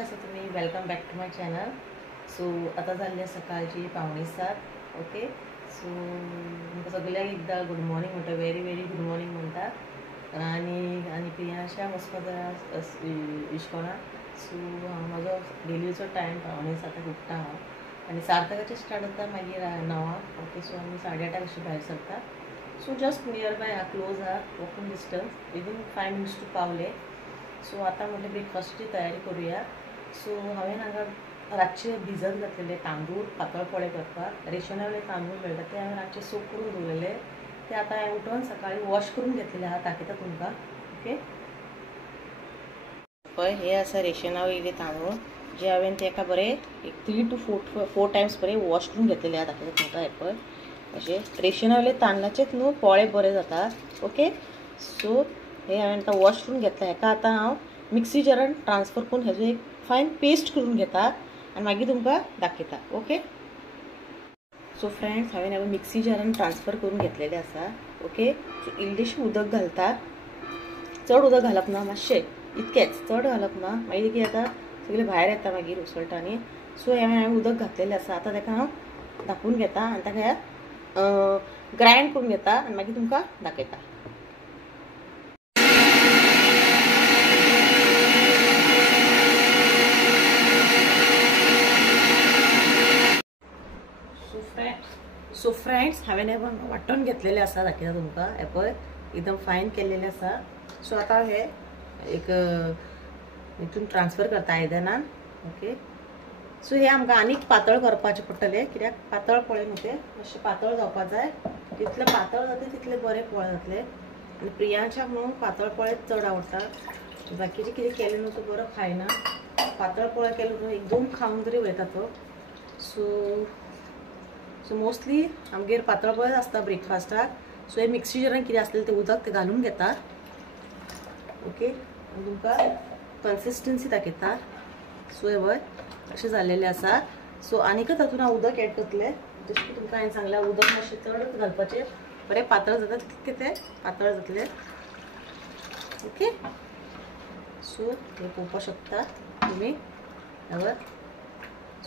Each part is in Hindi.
कशा आसा तुम्ही? Welcome back to my channel. So आता झाली सकाळची 6:45. ओके. सो सगळ्यांक एकदा गुड मॉर्निंग म्हणटा, व्हेरी व्हेरी गुड मॉर्निंग म्हणटा. आणि प्रियांशा वचपा इश्कोला. सो म्हाजो डेलीचो टायम 6:45 उठ्ठा हांव आनी सार्थकाचे स्टार्ट जाता मागीर 9. ओके. सो आमी 8:30 अशी भायर सरता. So just near by close walking distance within 5 minutes to पावले. सो आता म्हटलें ब्रेकफास्टची तयारी करूया. सो हांवें हांगा रातचे भिजत घातलेले तांदूळ पातळ पोळे करपाक. रेशनावले तांदूळ मेळटा ते हांवें रातचे सोक करून दवरलेले. ते आतां हांवें उठोवन सकाळीं वॉश करून घेतलेले आहा. दाखयता तुमकां. ओके. पळय हे आसा रेशना वयले तांदूळ जे हांवें तेका बरें एक 3 to 4 टायम्स बरें वॉश करून घेतलेले आहा. दाखयता तुमकां. हे पळय अशें रेशनावले तांदळाचेच न्हू पोळे बरे जाता. ओके. सो हे हांवें आतां वॉश करून घेतला. हेका आतां हांव मिक्सी जारान ट्रान्सफर करून हेजो एक फायन पेस्ट करून घेता आनी मागीर तुमकां दाखयता. ओके. सो फ्रेंड्स हांवें हांवें मिक्सी जारान ट्रान्सफर करून घेतलेले आसा. ओके. सो इल्लेशें उदक घालता. चड उदक घालप ना, मातशें इतकेंच, चड घालप ना. मागीर कितें जाता सगळें भायर येता मागीर उसळटांनी. सो हांवें उदक घातलेलें आसा. आतां ताका हांव धापून घेता आनी ताका ग्रायंड करून घेता आनी मागीर तुमकां दाखयता. सो फ्रेंड्स हांवें हे वांटून घेतलेले आसा. दाखयता तुमकां. हे पळय एकदम फायन केल्लेले आसा. सो आतां हे एक हितून ट्रान्सफर करता आयदनान. ओके. सो हे आमकां आनीक पातळ करपाचें पडटलें कित्याक पातळ पोळे न्हू ते मातशें पातळ जावपा जाय. जितले पातळ जातले तितले बरे पोळे जातले. आनी प्रियांशाक न्हू पातळ पोळे चड आवडटा. बाकीचें कितें केलें न्हू तो बरो खायना. पातळ पोळे केले न्हू एक 2 खावन तरी वयता तो. सो मोस्टली आमगेर पातळ पोळेच आसता ब्रेकफास्टाक. सो हे मिक्सी जारान कितें आसलेलें तें उदक ते घालून घेता. ओके. आनी तुमकां कन्सिस्टन्सी दाखयता. सो हे पळय अशें जाल्लेलें आसा. सो आनीकच तातूंत हांव उदक एड करतलें. जशें की तुमकां हांवें सांगलां उदक मातशें चड घालपाचें. बरें पातळ जाता तितकें तें पातळ जातलें. ओके. सो हे पळोवपाक शकता तुमी.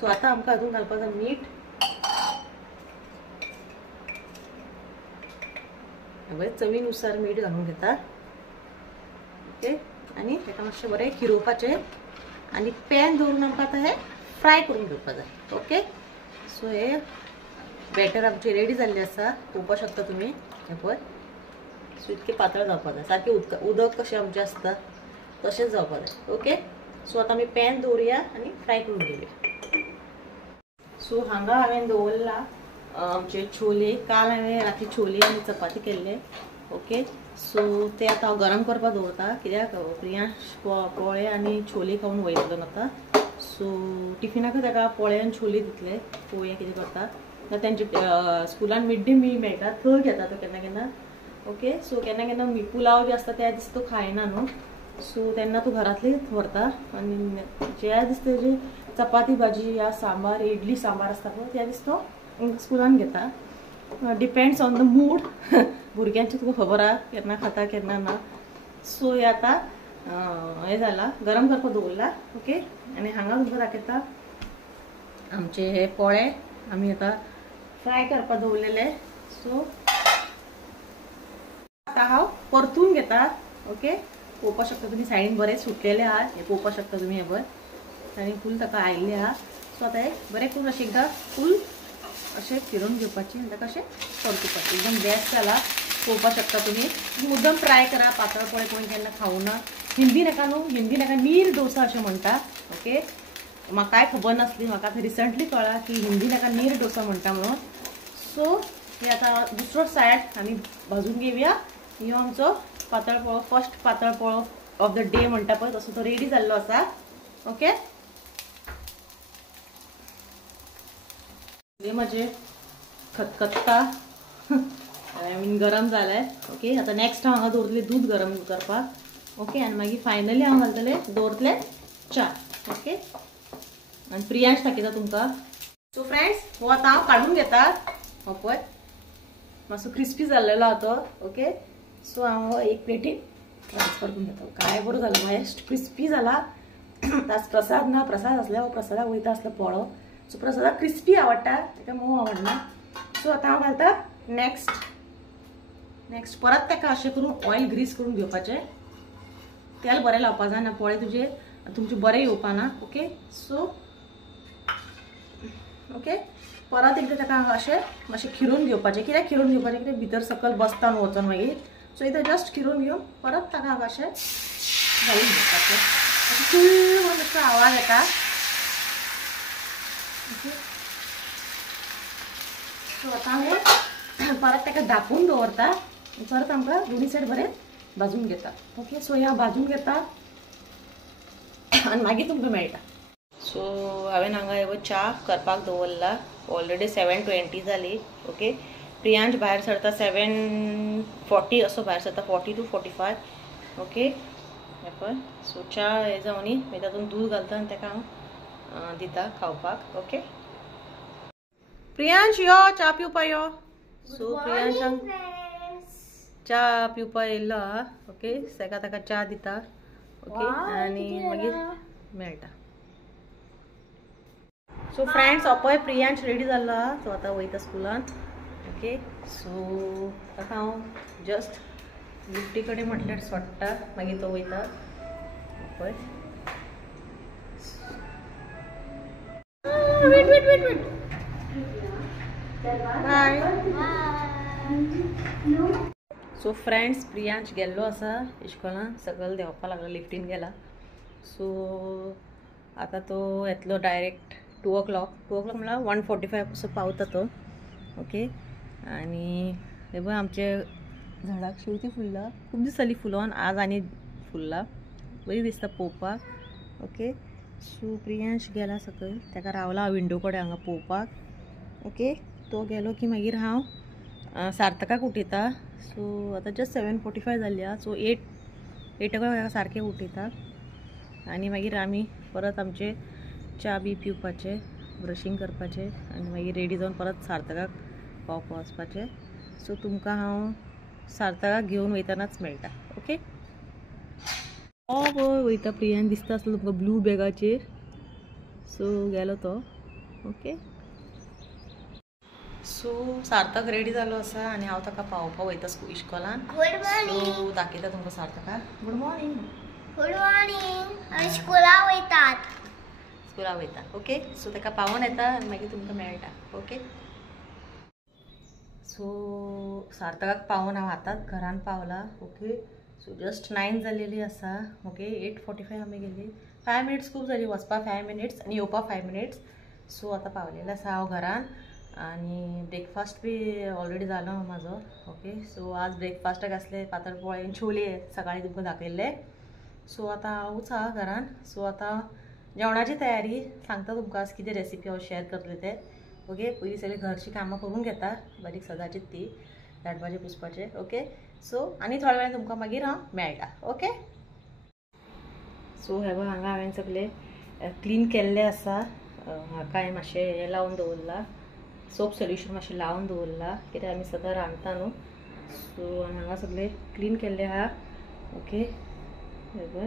सो आतां आमकां हातूंत घालपाचें मीठ. चवीनुसार मीठ घालून घेता. ओके. आनी हेका मातशें बरें फिरोवपाचें आनी पॅन दवरून आमकां आतां हे फ्राय करून घेवपा जाय. ओके. सो हे बॅटर आमचें रेडी जाल्लें आसा. पळोवपाक शकता तुमी. हे पळय. सो इतकें पातळ जावपा जाय. सारकें उदक कशें आमचें आसता तशेंच जावपा जाय. ओके. सो आतां आमी पॅन दवरुया आनी फ्राय करून घेवया. सो हांगा हांवें दवरला आमचे छोले. काल हांवें राती छोले आनी चपाती केल्ले. ओके. सो ते आतां हांव गरम करपाक दवरता कित्याक प्रियांश पोळे आनी छोले खावन वयतलो आतां. सो टिफिनाकूच ताका पोळे आनी छोले दितले. पळोवया कितें करता. तेंचे स्कुलान मिड डे मील मेळटा थंय घेता तो केन्ना केन्ना. ओके. सो केन्ना केन्ना पुलाव बी आसता त्या दीस तो खायना न्हू. सो तेन्ना तूं घरांतलीच व्हरता आनी ज्या दीस तेजी चपाती भाजी या सांबार इडली सांबार आसता पळय त्या दीस तो स्कुलान घेता. Depends on the mood. भुरग्यांचें तुका खबर आहा केन्ना खाता केन्ना ना. सो हे आतां हे जाला गरम करपाक दवरला. ओके. आनी हांगा तुमकां दाखयता आमचे हे पोळे आमी आतां फ्राय करपाक दवरलेले. सो आतां हांव परतून घेता. ओके. पळोवपाक शकता तुमी सायडीन बरें सुटलेले आहा. हे पळोवपाक शकता तुमी. हे पळय सायडीन फूल ताका आयिल्ले आहा. सो आतां हे बरें करून अशें एकदां फूल अशें फिरून घेवपाचें आनी ताका अशें परतुवपाचें. एकदम बेस्ट जाला. पळोवपाक शकता तुमी. मुद्दम ट्राय करा. पातळ पोळे कोणी केन्ना खावना. हिंदी नाका न्हू. हिंदी नाका नीर डोसा अशें म्हणटा. ओके. म्हाकाय खबर नासली. म्हाका आतां रिसंटली कळ्ळां की हिंदी नाका नीर डोसा म्हणटा म्हणून. सो हे आतां दुसरो सायड आमी भाजून घेवया. हो आमचो पातळ पोळो फर्स्ट पातळ पोळो ऑफ द डे म्हणटा पळय तसो तो रेडी जाल्लो आसा. ओके. हे म्हजे खतखत्ता आय मीन गरम जालें. ओके. आतां नेक्स्ट हांव हांगा दवरतलें दूद गरम करपाक. ओके. आनी मागीर फायनली हांव घालतलें दवरतलें च्या. ओके. आनी प्रियांश दाखयता तुमकां. सो फ्रेंड्स हो आतां हांव काडून घेता. हो पळय मातसो क्रिस्पी जाल्लेलो आहा तो. ओके. सो हांव एक प्लेटीन ट्रान्सफर करून घेता. काय बरो जालो. हायेस्ट क्रिस्पी जाला. आज प्रसाद ना, प्रसाद असल्यावर प्रसादाक वयता असलं पोळो. सो प्रसादाक क्रिस्पी आवडटा, ताका मोव आवडना. सो आता हांव घालता नेक्स्ट परत ताका अशें करून ऑयल ग्रीस करून घेवपाचें. तेल बरें लावपा जाय ना, पोळे तुमचे बरें येवपा ना. ओके, सो ओके परत एकदा ताका अशें मातशें खिरून घेवपाचें. कित्याक खिरून घेवपाचें, कित्याक भितर सकयल बसता न्हू वचोन मागीर. सो इथं जस्ट खिरून घेवन परत ताका अशें घालून घेवपाचें. अशें फुल्ल म्हणून असो आवाज येता. ओके, सो आतां हांव परत ताका धापून दवरता. परत आमकां दोनी सायड बरें भाजून घेता. ओके, सो ह्या भाजून घेता आनी मागीर तुमकां मेळटा. सो हांवें हांगा ह्यो च्या करपाक दवरला. ऑलरेडी 7:20 जाली. ओके, प्रियांश भायर सरता 7:40 असो भायर सरता, 40 to 45. ओके, पळय. सो च्या हे जावनी मागीर तातूंत दूद घालता आनी ताका हांव दिता खावपाक. ओके, प्रियांश यो च्या पिवपा यो. सो प्रियांशांक च्या पिवपा येयल्लो आहा. ओके, ताका च्या दिता. ओके, आनी मागीर मेळटा. सो फ्रेंड्स, पळय प्रियांश रेडी जाल्लो आहा. सो आतां वयता स्कुलान. ओके, सो ताका हांव जस्ट लिफ्टी कडेन म्हटल्यार सोडटा, मागीर तो वयता. पळय, बाय. सो फ्रेंड्स, प्रियांश गेल्लो आसा इस्कॉलान, सकयल देंवपा लागला, लिफ्टीन गेला. सो आतां तो येतलो डायरेक्ट 2 o'clock म्हणल्यार 1:45 असो पावता तो. ओके, आनी हे पळय आमचे झाडाक शेवती फुल्ला. खूब दीस जाली फुलोवन, आज आनी फुल्ला, बरी दिसता पळोवपाक. ओके, सो प्रियांश गेला सकयल, ताका रावला हांव विंडो कडेन हांगा पळोवपाक. ओके, तो गेलो की मागीर हांव सार्थकाक उठयता. सो आतां जस्ट 7:45 जाल्ली आहा. सो 8 o'clock सारकें उठयता आनी मागीर आमी परत आमचे च्या बी पिवपाचे, ब्रशींग करपाचें आनी मागीर रेडी जावन परत सार्थकाक पावपा वचपाचें. सो तुमकां हांव सार्थकाक घेवन वयतानाच मेळटा. ओके, पळय वयता प्रियान, दिसता आसलो तुमकां ब्लू बॅगाचेर. सो गेलो तो. ओके, सो सार्थक रेडी जालो आसा आनी हांव ताका पावोवपाक वयता इस्कॉलान. सो दाखयता तुमकां सार्थकाक. Good morning. Good morning. हांव स्कुलाक वयतात. स्कुलाक वयता. ओके, सो ताका पावोन येता आनी मागीर तुमकां मेळटा. ओके, सो सार्थकाक पावोन हांव आतांच घरान पावला. ओके, सो जस्ट 9 जालेली आसा. ओके, 8:45 आमी गेली. 5 minutes खूब जाली, वचपाक 5 minutes आनी येवपाक 5 minutes. सो आतां पावलेलें आसा हांव घरान आनी ब्रेकफास्ट बी ऑलरेडी जालो म्हाजो. ओके, सो आज ब्रेकफास्टाक आसले पातळ पोळे छोले, सकाळीं तुमकां दाखयल्ले. सो आतां हांवूच आहा घरान. सो आतां जेवणाची तयारी सांगता तुमकां, आज कितें रेसिपी हांव शेअर करतलें तें. ओके, पयलीं सगळीं घरची कामां करून घेता, बारीक सदांचीच ती, झाडपाचें पुसपाचें. ओके, सो आनी थोड्या वेळान तुमकां मागीर हांव मेळटा. ओके, सो हे पळय हांगा हांवें सगळें क्लीन केल्लें आसा. हाका मातशें हें लावन दवरला, सोप सोल्युशन मातशें लावन दवरला, कित्याक आमी सदां रांदता न्हू. सो हांगा सगळें क्लीन केल्लें आहा. ओके, हे पळय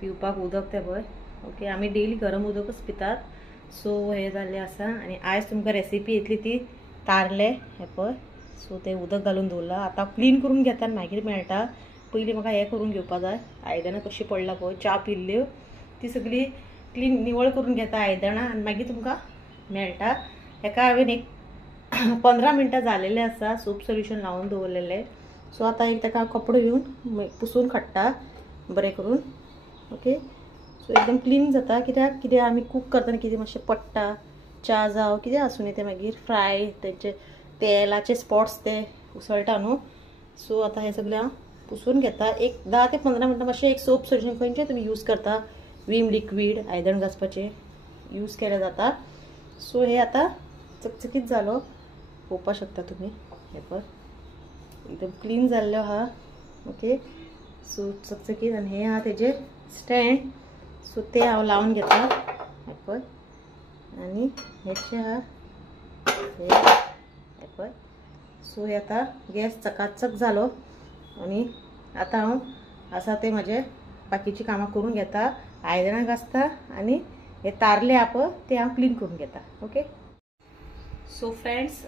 पिवपाक उदक तें पळय. ओके, आमी डेली गरम उदकच पितात. सो हे जाल्लें आसा आनी आयज तुमकां रेसिपी येतली ती तारले. हे पळय, सो तें उदक घालून दवरला. आतां क्लीन करून घेता आनी मागीर मेळटा. पयलीं म्हाका हें करून घेवपा जाय, आयदनां कशीं पडला पळय च्या पिल्ल्यो ती सगळी क्लीन निवळ करून घेता आयदनां आनी मागीर तुमकां मेळटा. हेका हांवें एक 15 मिनटां जालेले आसा सोप सोल्युशन लावन दवरलेलें. सो आतां एक ताका कपडो घेवन पुसून काडटा बरें करून. ओके, सो एकदम क्लीन जाता, कित्याक कितें आमी कूक करतना कितें मातशें पडटा, च्या जावं कितें आसूं तें मागीर फ्राय तेंचे तेलाचे स्पॉट्स ते उसळटा न्हू. सो आतां हें सगळें हांव पुसून घेता. एक 10 ते 15 मिनटां मातशें एक सोप सोल्युशन खंयचें तुमी यूज करता, विम लिक्वीड आयदन घासपाचें यूज केलें जाता. सो हे आतां चकचकीत जालो, पळोवपाक शकता तुमी. हे पळय एकदम क्लीन जाल्लो आहा. ओके, सो चकचकीत आनी हे आहा तेजें स्टँड. सो ते हांव लावन घेता. हे पळय आनी हेचे आहा हे पळय. सो हे आतां गॅस चकाचक जालो आनी आतां हांव आसा ते म्हाजे बाकीची कामां करून घेता आयदनां घासता आणि हे तारले आप ते हांव क्लीन करून घेता. ओके. सो फ्रेंड्स,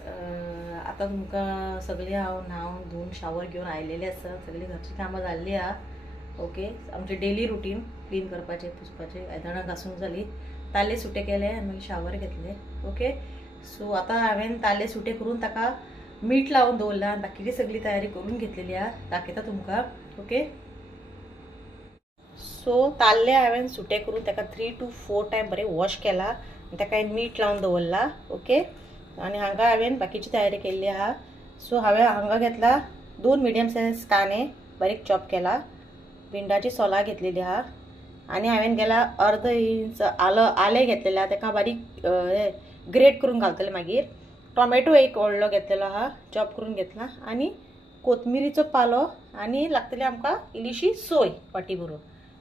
आता तुमकां सगळी हांव न्हावन धुवन शावर घेवन आयलेली आसा. सगळी घरची कामां जाल्ली आहा. ओके. आमचे डेली रुटीन क्लीन करपाचे, पुसपाचे, आयदनां घासूंक जाली, ताल्ले सुटे केले आनी मागीर शावर घेतले. ओके. सो आता हांवें ताल्ले सुटे करून ताका मीठ लावून दवरला. बाकीची सगळी तयारी करून घेतलेली आहा. दाखयता तुमकां. ओके. सो ताल्ले हांवें सुटे करून ताका 3 to 4 टायम बरें वॉश केला. ताका हांवें मीठ लावून दवरला. ओके. आणि हांगा हांवें बाकीची तयारी केल्ली आहा. सो हांवें हांगा घेतला 2 मिडियम सायज कांदे बारीक चॉप केला. भिंडाची सोलां घेतलेली आहा आणि हांवें गेला अर्द इंच आले घेतलेले आहा. ताका बारीक ग्रेट करून घालतले. मागीर टोमॅटो एक व्हडलो घेतलेलो आहा, चॉप करून घेतला. आणि कोथमिरीचो पालो आणि लागतली आमकां इल्लीशी सोय वाटी भरून.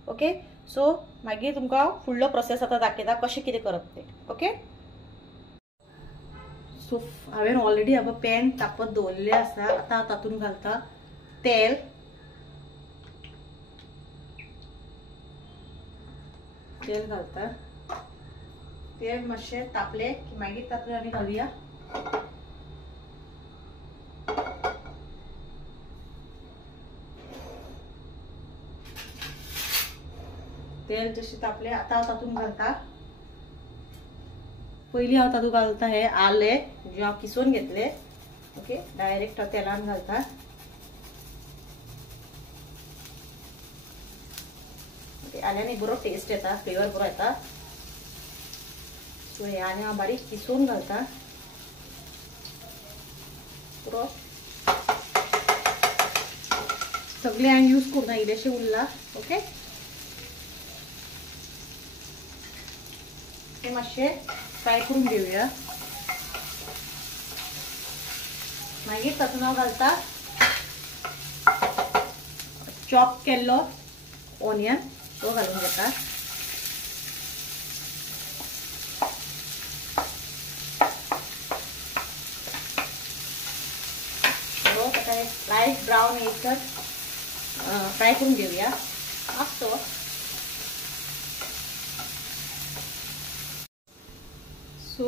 ओके. सो मागीर तुमकां फुडलो प्रोसेस आता दाखयता कशें कितें करप ते. ओके. सो हांवें ऑलरेडी हांगा पॅन तापत दवरलेले आसा. आता तातूंत घालता तेल. तेल घालता. तेल मातशें तापले की मागीर तातूंत आमी घालुया तेल. जशें तापले आता हांव तातूंत घालता. पयलीं हांव तातूंत घालता हे आले जे हांव किसून घेतले. ओके. डायरेक्ट हांव तेलान घालता. आल्याने बरो टेस्ट येता, फ्लेवर बरो येता. सो हे आनी हांव बारीक किसून घालता. पुरो सगळे हांवें यूज करून इल्लेशें उरला. ओके. हे मातशें फ्राय करून घेवया. मागीर तातूंत हांव घालता चॉप केल्लो ऑनियन, तो घालून घेता. लाईट ब्राऊन येयसर फ्राय करून घेवया. मातसो सो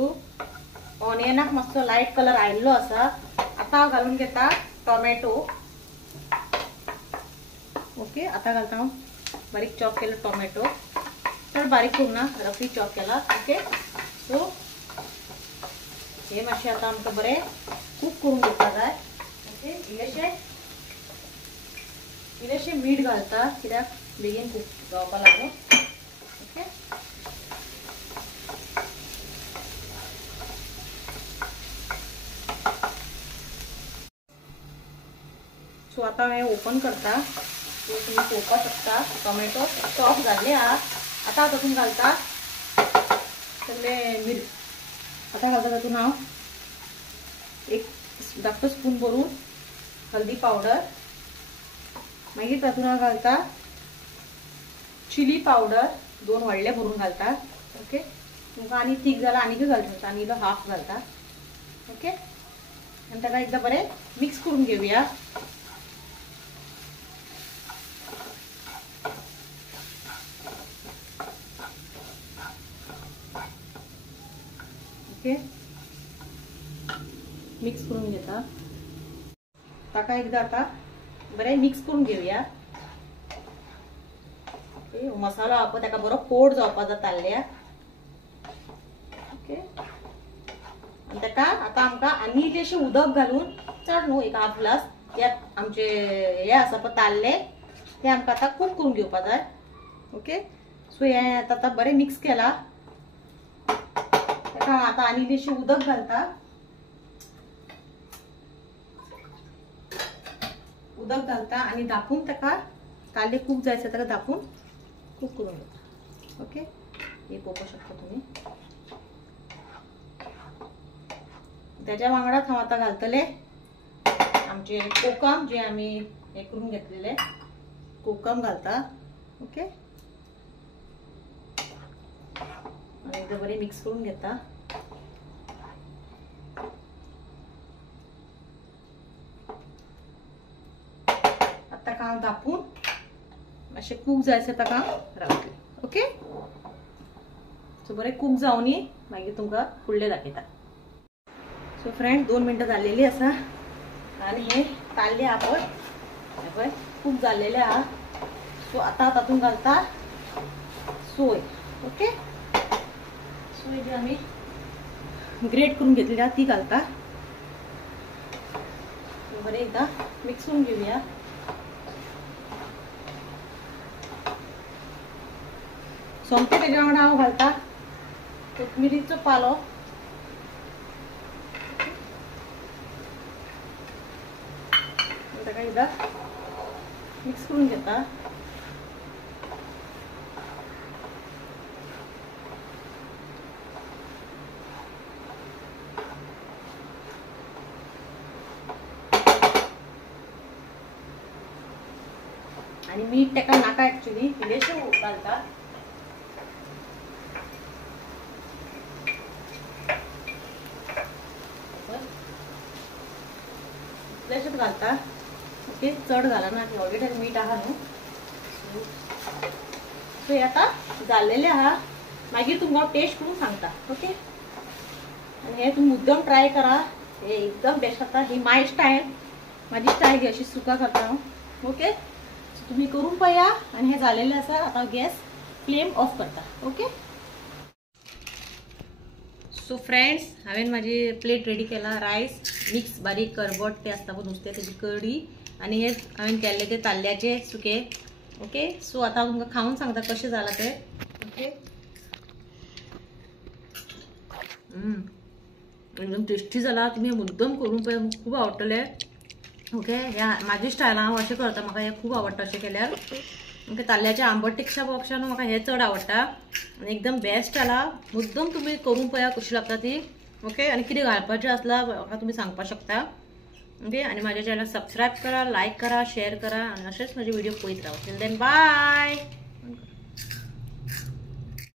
ऑनियनाक मातसो लाईट कलर आयिल्लो आसा. आता हांव घालून घेता टोमॅटो. ओके. आता घालता हांव बारीक चॉप केला टोमॅटो. चड बारीक करून ना, रफली चॉप केला. ओके. सो हे मातशें आता आमकां बरें कूक करून घेवपा जाय. ओके. इल्लेशें मीठ घालता कित्याक बेगीन कूक जावपा लागून. ओके. सो आता हांवें ओपन करता. तुम्ही पळोवपाक शकता टोमॅटो सॉफ्ट जाल्ले आहा. आता हांव तातूंत घालता सगळे आता घालता तातूंत हांव 1 धाकटो स्पून भरून हल्दी पावडर. मागीर तातूंत हांव घालता चिली पावडर 2 व्हडले भरून घालता. ओके. तुमकां आनी थीक जाला आनीक घालूं शकता. आनी इल्लो हाफ घालता. ओके. आनी ताका एकदां बरें मिक्स करून घेवया. ओके. मिक्स करून घेता. ताका एकदा आता बरें मिक्स करून घेवया. ओके. मसालो आहा पळय ताका बरो कोट जावपा जाय ताल्ल्या. ओके. आनी ताका आता आमकां आनी इल्लेशें उदक घालून, चड न्हू, एक हाफ ग्लास, त्यात आमचे हे आसा पळय ताल्ले ते आमकां आता कूक करून घेवपा जाय. ओके. सो हे आता बरें मिक्स केला. ताका आता आनी इल्लेशें उदक घालता. उदक घालता आणि धापून ताका ताल्ले कूक जायचे ताका धापून कूक करून घेता. ओके. हे पळोवपाक शकता तुम्ही. त्याच्या वांगडाच हांव आता घालतले आमचे कोकम जे आम्ही हे करून घेतलेले कोकम घालता. ओके. आणि एकदा बरे मिक्स करून घेता. आता हांव धापून अशें कूक जायचे ताका रावतले. ओके. सो बरें कूक जावनी मागीर तुमकां फुडलें दाखयता. सो फ्रेंड 2 मिनटां जाल्लेली आसा आनी हे ताल्ले आपण हे पळय कूक जाल्लेले आहा. सो आतां तातूंत घालता सोय. ओके सोय जी आमी ग्रेट करून घेतलेली आहा ती घालता. बरें एकदां मिक्स करून घेवया. सोमते तेज्या वांगडा हांव घालता कोथमिरीचो पालो. ताका एकदां मिक्स करून घेता. आणि मीठ ताका नाका एक्चुअली इल्लेशें घालता. इल्लेशेंच घालता. ओके चड घालना ऑलरेडी मीठ आहा न्हू. सो हे आतां जाल्लेलें आहा. मागीर तुमकां हांव टेस्ट करून सांगता. ओके आनी हे तुमी मुद्दम ट्राय करा. हे एकदम बेस्ट जाता. ही माय स्टायल म्हाजी स्टायल ही अशी सुका करता हांव. ओके तुम्ही करून पळया. आणि हे झालेले आसा. आता गॅस फ्लेम ऑफ करता. ओके सो फ्रेंड्स हांवें माझी प्लेट रेडी केला. रायस मिक्स बारीक करबट ते आसता पळय नुस्तें तेजी कडी आणि हे हांवें केल्ले ते ताल्ल्याचे सुके. ओके सो आता तुमकां खाऊन सांगता कशें जाला ते. ओके एकदम टेस्टी जाला. तुम्ही मुद्दम करून पळय खूब आवडटले. ओके ह्या माझी स्टायल हांव अशें करता. म्हाका हे खूब आवडटा अशें केल्यार. ओके ताल्ल्याच्या आंबट तिखशा पेक्षा म्हाका हे चड आवडटा आनी एकदम बेस्ट जाला. मुद्दम तुम्ही करून पळया कशी लागता ती. ओके आनी कितें घालपाचें आसला म्हाका तुमी सांगपाक शकता. ओके आनी माझ्या चॅनल सबस्क्राईब करा, लाईक करा, शेअर करा आणि असेच माझे व्हिडिओ पळयत राहा. Till then bye.